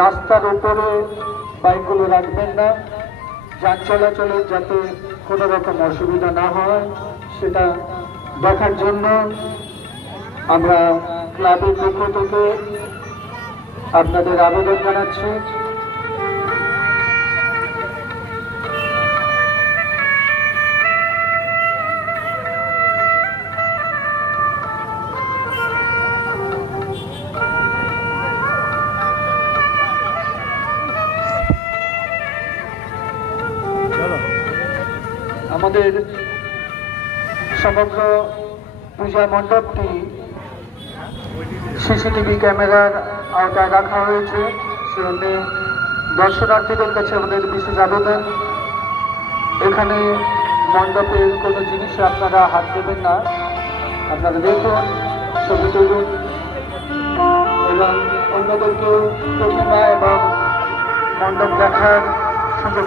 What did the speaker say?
রাস্তার উপরে বাইকগুলো রাখবেন না, যান চলাচলের যাতে কোনো রকম অসুবিধা না হয় সেটা দেখার জন্য আমরা ক্লাবের পক্ষ থেকে আপনাদের আবেদন জানাচ্ছি। আমাদের সমগ্র পূজা মণ্ডপটি সিসিটিভি ক্যামেরার আওতায় রাখা হয়েছে। সেজন্য দর্শনার্থীদের কাছে আমাদের বিশেষ আবেদন, এখানে মণ্ডপের কোনো জিনিসে আপনারা হাত দেবেন না। আপনারা দেখুন, ছবি তুলুন এবং অন্যদেরকে প্রতিমা এবং মণ্ডপ দেখার সুযোগ